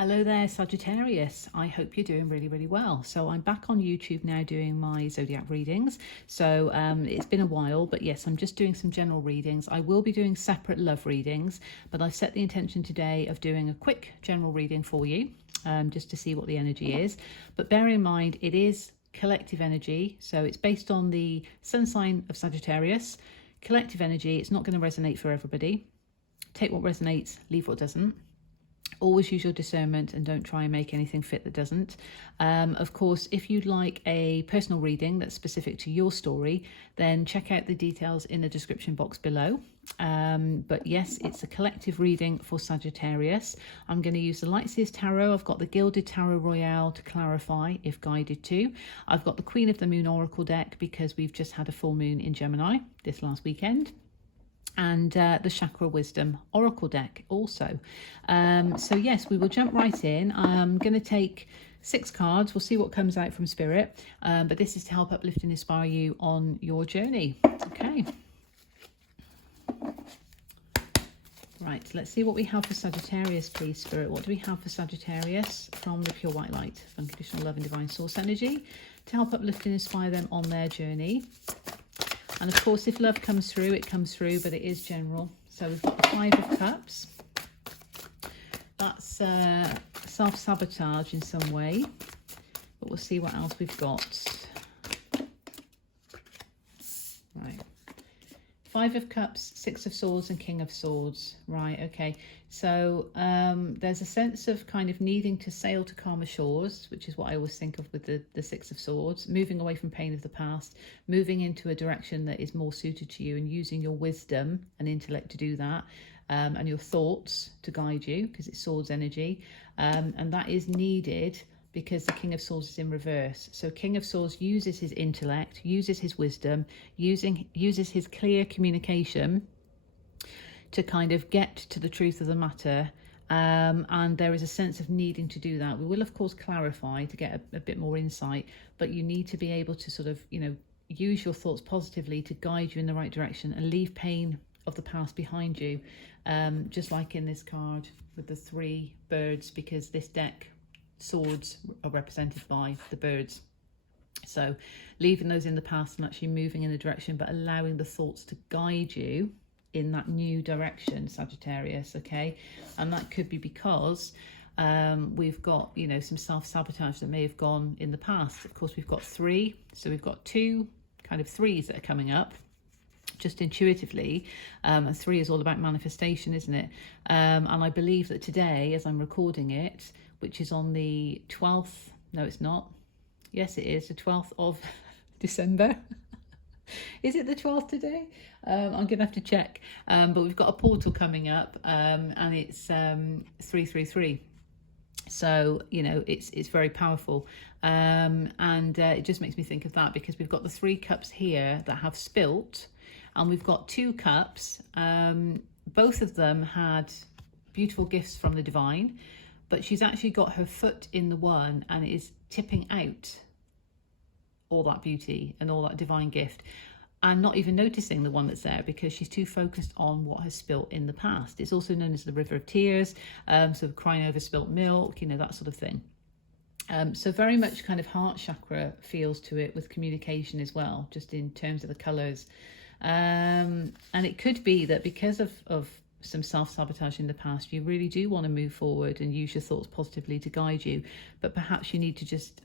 Hello there, Sagittarius. I hope you're doing really well. So I'm back on YouTube now doing my zodiac readings. So it's been a while, but yes, I'm just doing some general readings. I will be doing separate love readings, but I've set the intention today of doing a quick general reading for you, just to see what the energy is. But bear in mind, it is collective energy. So it's based on the sun sign of Sagittarius. Collective energy, it's not going to resonate for everybody. Take what resonates, leave what doesn't. Always use your discernment and don't try and make anything fit that doesn't. Of course, if you'd like a personal reading that's specific to your story, then check out the details in the description box below. But yes, it's a collective reading for Sagittarius. I'm going to use the Lightseers Tarot. I've got the Gilded Tarot Royale to clarify if guided to. I've got the Queen of the Moon Oracle deck because we've just had a full moon in Gemini this last weekend. And the Chakra Wisdom Oracle deck also. So yes, we will jump right in. I'm going to take 6 cards. We'll see what comes out from Spirit. But this is to help uplift and inspire you on your journey. Okay. Right, let's see what we have for Sagittarius, please, Spirit. What do we have for Sagittarius from the Pure White Light, Unconditional Love and Divine Source Energy, to help uplift and inspire them on their journey? And of course, if love comes through, it comes through, but it is general. So we've got the 5 of Cups. That's self-sabotage in some way. But we'll see what else we've got. Right. 5 of Cups, 6 of Swords and King of Swords. Right, okay. So there's a sense of kind of needing to sail to calmer shores, which is what I always think of with the 6 of Swords, moving away from pain of the past, moving into a direction that is more suited to you and using your wisdom and intellect to do that, and your thoughts to guide you, because it's Swords energy. And that is needed because the King of Swords is in reverse. So King of Swords uses his intellect, uses his wisdom, uses his clear communication to kind of get to the truth of the matter. And there is a sense of needing to do that. We will, of course, clarify to get a bit more insight, but you need to be able to sort of, use your thoughts positively to guide you in the right direction and leave pain of the past behind you. Just like in this card with the 3 birds, because this deck, swords are represented by the birds. So leaving those in the past and actually moving in the direction, but allowing the thoughts to guide you in that new direction, Sagittarius, okay? And that could be because we've got, some self-sabotage that may have gone in the past. Of course, we've got 3, so we've got 2 kind of 3s that are coming up just intuitively, and 3 is all about manifestation, isn't it? And I believe that today, as I'm recording it, which is on the 12th, no it's not, yes it is, the 12th of December. Is it the 12th today? I'm gonna have to check, but we've got a portal coming up, and it's 333. So it's very powerful, and it just makes me think of that, because we've got the 3 cups here that have spilt, and we've got 2 cups. Both of them had beautiful gifts from the divine, but she's actually got her foot in the one and it is tipping out all that beauty and all that divine gift, and not even noticing the one that's there because she's too focused on what has spilt in the past. It's also known as the River of Tears, sort of crying over spilt milk, that sort of thing. So very much kind of heart chakra feels to it, with communication as well, just in terms of the colours. And it could be that because of some self-sabotage in the past, you really do want to move forward and use your thoughts positively to guide you, but perhaps you need to just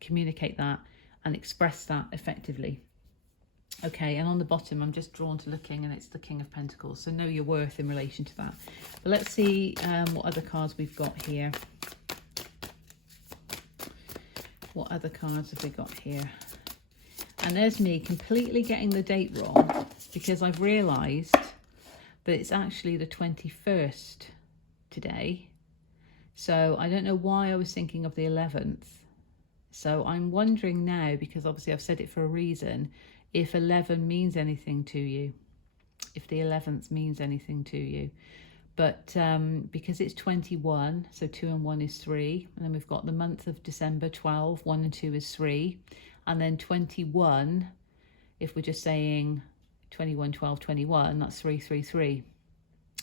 communicate that and express that effectively. Okay, and on the bottom I'm just drawn to looking, and it's the King of Pentacles, so know your worth in relation to that. But let's see what other cards we've got here. What other cards have we got here? And there's me completely getting the date wrong, because I've realised that it's actually the 21st today. So I don't know why I was thinking of the 11th. So I'm wondering now, because obviously I've said it for a reason, if 11 means anything to you, if the 11th means anything to you. But because it's 21, so 2 and 1 is 3. And then we've got the month of December, 12, 1 and 2 is 3. And then 21, if we're just saying 21, 12, 21, that's 333.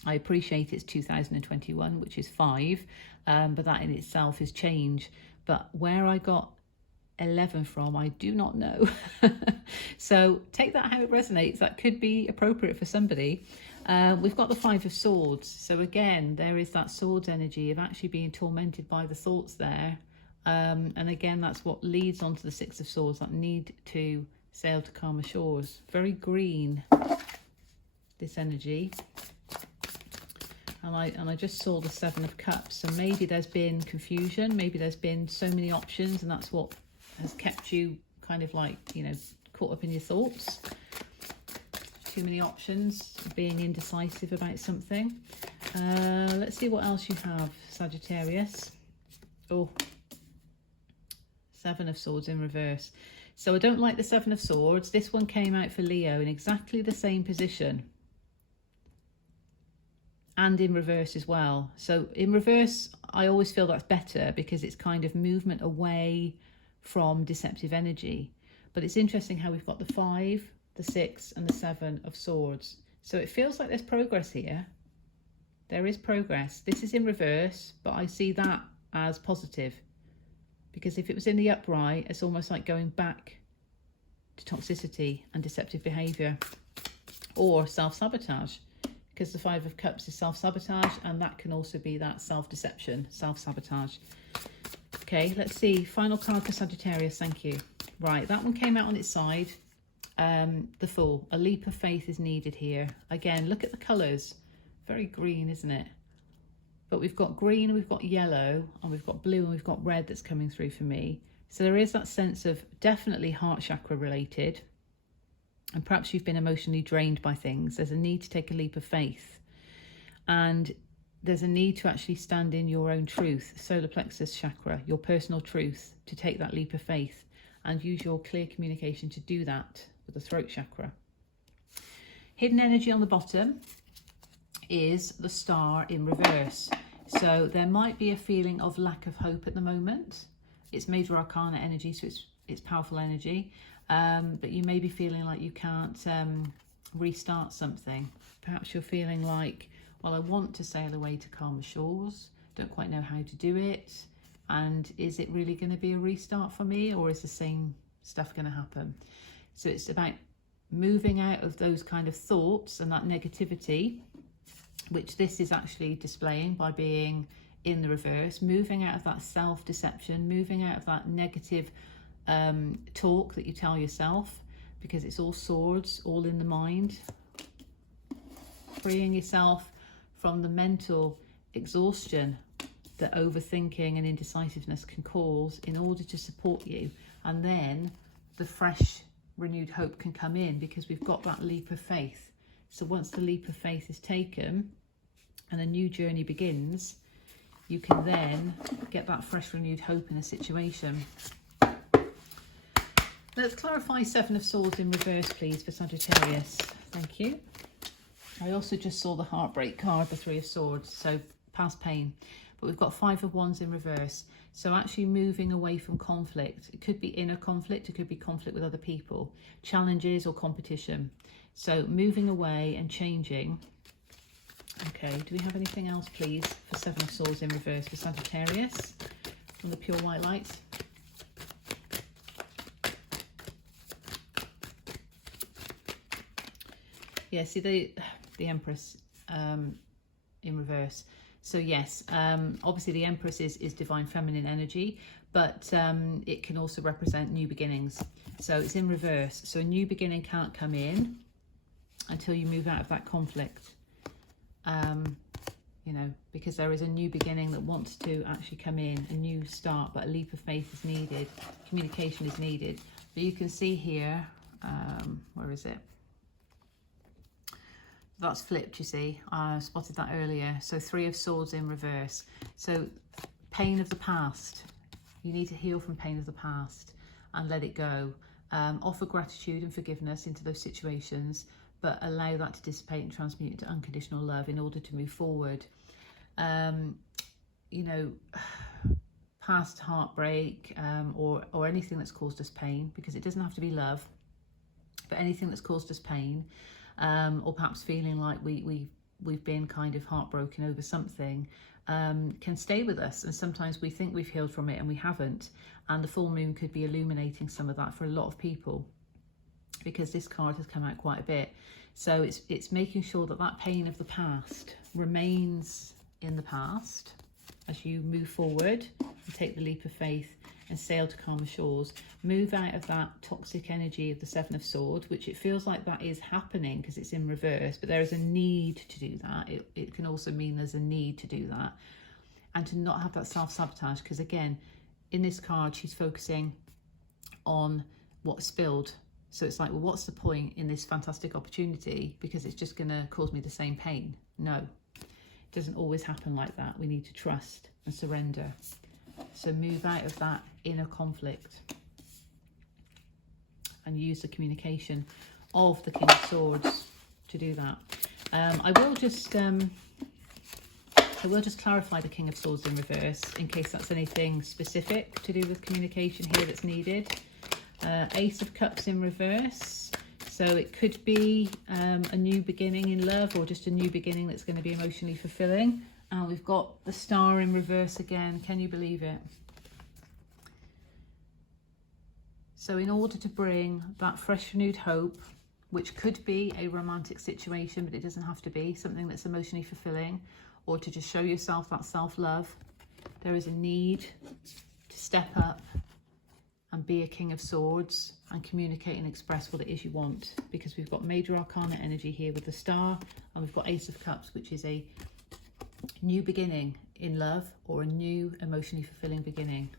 I appreciate it's 2021, which is 5, but that in itself is change. But where I got 11 from, I do not know. So take that how it resonates. That could be appropriate for somebody. We've got the 5 of Swords. So again, there is that swords energy of actually being tormented by the thoughts there. And again, that's what leads on to the 6 of Swords, that need to sail to calmer shores. Very green, this energy. And I just saw the 7 of Cups. So maybe there's been confusion. Maybe there's been so many options, and that's what has kept you kind of like, you know, caught up in your thoughts. Too many options, being indecisive about something. Let's see what else you have, Sagittarius. Oh, 7 of Swords in reverse. So I don't like the 7 of Swords. This one came out for Leo in exactly the same position. And in reverse as well. So in reverse, I always feel that's better because it's kind of movement away from deceptive energy. But it's interesting how we've got the 5, the 6 and the 7 of Swords. So it feels like there's progress here. There is progress. This is in reverse, but I see that as positive. Because if it was in the upright, it's almost like going back to toxicity and deceptive behaviour. Or self-sabotage. Because the 5 of Cups is self-sabotage, and that can also be that self-deception, self-sabotage. Okay, let's see. Final card for Sagittarius, thank you. Right, that one came out on its side. The Fool. A leap of faith is needed here. Again, look at the colours. Very green, isn't it? But we've got green, we've got yellow, and we've got blue, and we've got red that's coming through for me. So there is that sense of definitely heart chakra related. And perhaps you've been emotionally drained by things. There's a need to take a leap of faith. And there's a need to actually stand in your own truth, solar plexus chakra, your personal truth, to take that leap of faith and use your clear communication to do that with the throat chakra. Hidden energy on the bottom is the Star in reverse. So there might be a feeling of lack of hope at the moment. It's major arcana energy, so it's powerful energy. But you may be feeling like you can't restart something. Perhaps you're feeling like, well, I want to sail away to calmer shores, don't quite know how to do it, and is it really going to be a restart for me, or is the same stuff going to happen? So it's about moving out of those kind of thoughts and that negativity, which this is actually displaying by being in the reverse, moving out of that self-deception, moving out of that negative talk that you tell yourself, because it's all swords, all in the mind. Freeing yourself from the mental exhaustion that overthinking and indecisiveness can cause in order to support you. And then the fresh, renewed hope can come in because we've got that leap of faith. So once the leap of faith is taken and a new journey begins, you can then get that fresh, renewed hope in a situation. Let's clarify 7 of Swords in reverse, please, for Sagittarius. Thank you. I also just saw the heartbreak card, the 3 of Swords, so past pain. But we've got 5 of Wands in reverse. So actually moving away from conflict. It could be inner conflict, it could be conflict with other people, challenges or competition. So moving away and changing. Okay, do we have anything else, please, for 7 of Swords in reverse for Sagittarius from the pure white light? Yeah, see the Empress in reverse. So yes, obviously the Empress is divine feminine energy, but it can also represent new beginnings. So it's in reverse. So a new beginning can't come in until you move out of that conflict. You know, because there is a new beginning that wants to actually come in, a new start, but a leap of faith is needed. Communication is needed. But you can see here, where is it? That's flipped, you see. I spotted that earlier. So 3 of Swords in reverse. So pain of the past. You need to heal from pain of the past and let it go. Offer gratitude and forgiveness into those situations, but allow that to dissipate and transmute into unconditional love in order to move forward. You know, past heartbreak or anything that's caused us pain, because it doesn't have to be love, but anything that's caused us pain. Or perhaps feeling like we we've been kind of heartbroken over something, can stay with us. And sometimes we think we've healed from it and we haven't. And the full moon could be illuminating some of that for a lot of people, because this card has come out quite a bit. So it's making sure that that pain of the past remains in the past as you move forward and take the leap of faith and sail to calmer shores. Move out of that toxic energy of the Seven of Swords, which it feels like that is happening because it's in reverse, but there is a need to do that. It can also mean there's a need to do that, and to not have that self-sabotage, because again, in this card, she's focusing on what's spilled. So it's like, well, what's the point in this fantastic opportunity, because it's just going to cause me the same pain? No, it doesn't always happen like that. We need to trust and surrender. So move out of that inner conflict and use the communication of the King of Swords to do that. I will just clarify the King of Swords in reverse in case that's anything specific to do with communication here that's needed. Ace of Cups in reverse. So it could be a new beginning in love, or just a new beginning that's going to be emotionally fulfilling. And we've got the Star in reverse again. Can you believe it? So in order to bring that fresh renewed hope, which could be a romantic situation, but it doesn't have to be, something that's emotionally fulfilling, or to just show yourself that self-love, there is a need to step up and be a King of Swords and communicate and express what it is you want, because we've got Major Arcana energy here with the Star, and we've got Ace of Cups, which is a new beginning in love, or a new emotionally fulfilling beginning.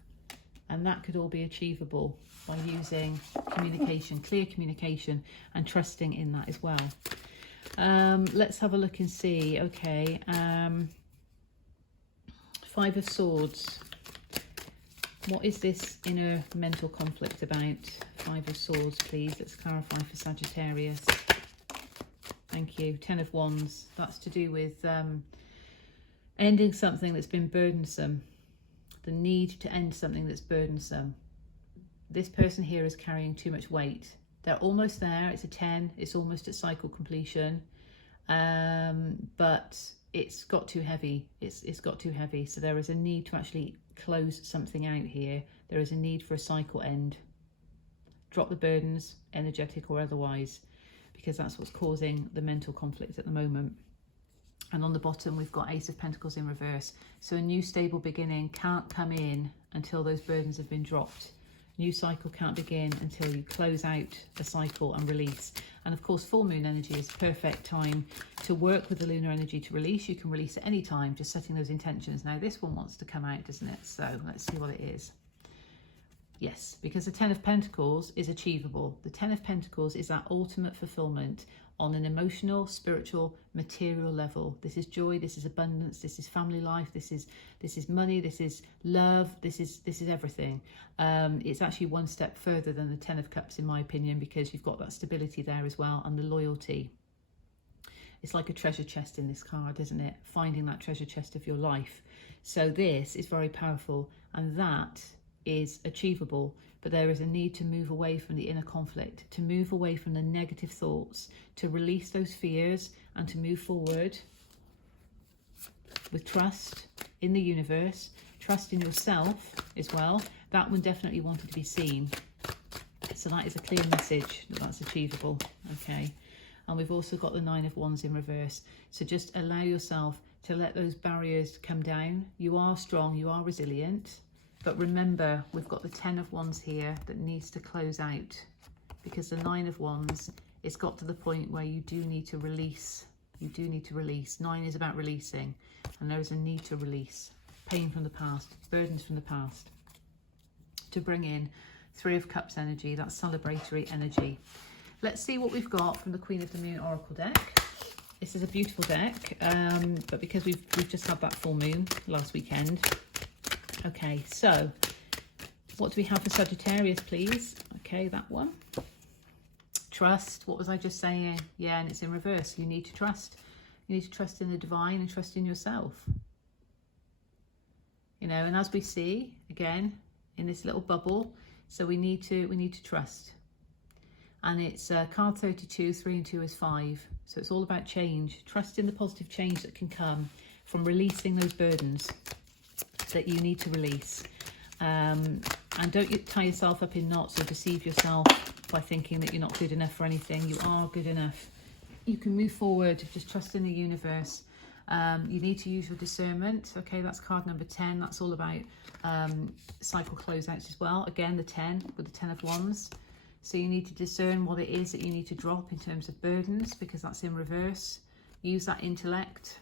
And that could all be achievable by using communication, clear communication, and trusting in that as well. Let's have a look and see. Okay, Five of Swords. What is this inner mental conflict about? Five of Swords, please. Let's clarify for Sagittarius. Thank you. Ten of Wands. That's to do with ending something that's been burdensome. The need to end something that's burdensome. This person here is carrying too much weight. They're almost there. It's a 10. It's almost at cycle completion. But it's got too heavy. It's got too heavy. So there is a need to actually close something out here. There is a need for a cycle end. Drop the burdens, energetic or otherwise, because that's what's causing the mental conflict at the moment. And on the bottom, we've got Ace of Pentacles in reverse. So a new stable beginning can't come in until those burdens have been dropped. New cycle can't begin until you close out a cycle and release. And of course, full moon energy is perfect time to work with the lunar energy to release. You can release at any time, just setting those intentions. Now, this one wants to come out, doesn't it? So let's see what it is. Yes, because the Ten of Pentacles is achievable. The Ten of Pentacles is that ultimate fulfillment on an emotional, spiritual, material level. This is joy, this is abundance, this is family life, this is money, this is love, this is everything. It's actually one step further than the Ten of Cups, in my opinion, because you've got that stability there as well, and the loyalty. It's like a treasure chest in this card, isn't it? Finding that treasure chest of your life. So this is very powerful, and that is achievable, but there is a need to move away from the inner conflict, to move away from the negative thoughts, to release those fears, and to move forward with trust in the universe, trust in yourself as well. That one definitely wanted to be seen. So that is a clear message that that's achievable. Okay. And we've also got the Nine of Wands in reverse. So just allow yourself to let those barriers come down. You are strong, you are resilient. But remember, we've got the Ten of Wands here that needs to close out, because the Nine of Wands, it's got to the point where you do need to release. You do need to release. 9 is about releasing, and there is a need to release pain from the past, burdens from the past, to bring in Three of Cups energy, that celebratory energy. Let's see what we've got from the Queen of the Moon Oracle deck. This is a beautiful deck, but because we've just had that full moon last weekend. Okay, so what do we have for Sagittarius, please? Okay, that one. Trust. What was I just saying? Yeah, and it's in reverse. You need to trust. You need to trust in the divine and trust in yourself. You know, and as we see again in this little bubble, so we need to trust. And it's card 32, 3 and 2 is 5. So it's all about change. Trust in the positive change that can come from releasing those burdens that you need to release. And don't tie yourself up in knots or deceive yourself by thinking that you're not good enough for anything. You are good enough. You can move forward. Just trust in the universe. You need to use your discernment. Okay, that's card number 10. That's all about cycle closeouts as well. Again, the 10 with the 10 of Wands. So you need to discern what it is that you need to drop in terms of burdens, because that's in reverse. Use that intellect.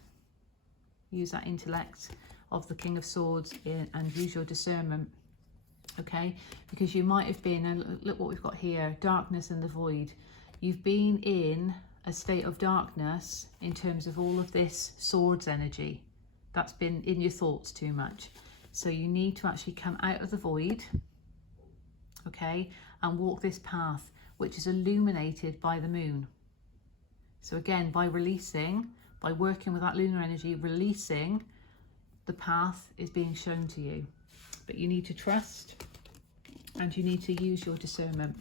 Use that intellect of the King of Swords and use your discernment. Okay, because you might have been, and look what we've got here, darkness and the void. You've been in a state of darkness in terms of all of this swords energy. That's been in your thoughts too much. So you need to actually come out of the void, okay, and walk this path, which is illuminated by the moon. So again, by releasing, by working with that lunar energy, releasing, the path is being shown to you. But you need to trust and you need to use your discernment.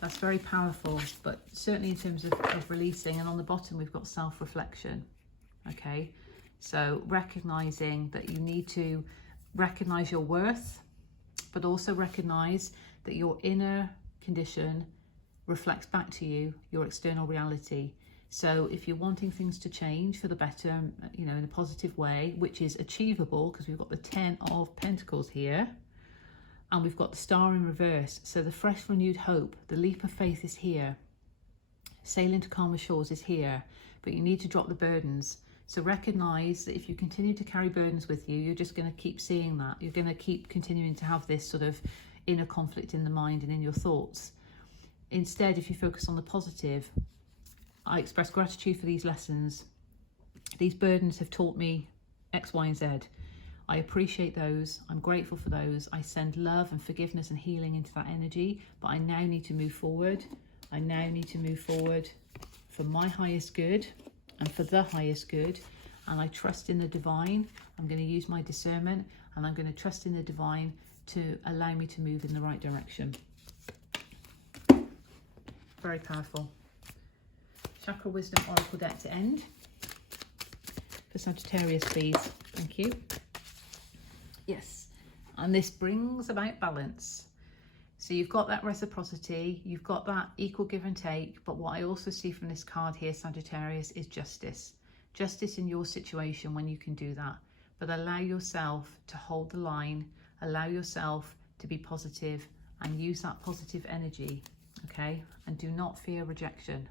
That's very powerful, but certainly in terms of releasing. And on the bottom, we've got self-reflection. Okay, so recognizing that you need to recognize your worth, but also recognize that your inner condition reflects back to you your external reality. So if you're wanting things to change for the better, you know, in a positive way, which is achievable, because we've got the 10 of Pentacles here, and we've got the Star in reverse. So the fresh renewed hope, the leap of faith is here. Sail into calmer shores is here, but you need to drop the burdens. So recognize that if you continue to carry burdens with you, you're just going to keep seeing that. You're going to keep continuing to have this sort of inner conflict in the mind and in your thoughts. Instead, if you focus on the positive, I express gratitude for these lessons. These burdens have taught me X, Y, and Z. I appreciate those. I'm grateful for those. I send love and forgiveness and healing into that energy, but I now need to move forward. I now need to move forward for my highest good and for the highest good. And I trust in the divine. I'm going to use my discernment and I'm going to trust in the divine to allow me to move in the right direction. Very powerful. Chakra Wisdom Oracle deck to end. For Sagittarius, please. Thank you. Yes. And this brings about balance. So you've got that reciprocity, you've got that equal give and take, but what I also see from this card here, Sagittarius, is justice. Justice in your situation when you can do that. But allow yourself to hold the line, allow yourself to be positive and use that positive energy, okay? And do not fear rejection.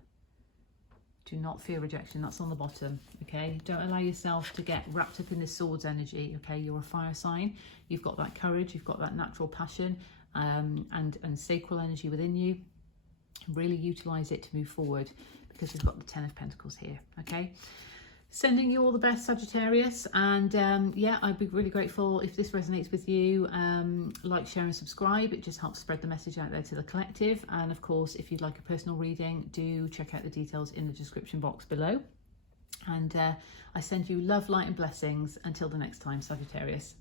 Do not fear rejection. That's on the bottom, okay? Don't allow yourself to get wrapped up in this swords energy, okay? You're a fire sign. You've got that courage. You've got that natural passion and sacral energy within you. Really utilize it to move forward because we've got the 10 of Pentacles here, okay? Sending you all the best, Sagittarius. And yeah, I'd be really grateful if this resonates with you. Like, share and subscribe. It just helps spread the message out there to the collective. And of course, if you'd like a personal reading, do check out the details in the description box below. And I send you love, light and blessings until the next time, Sagittarius.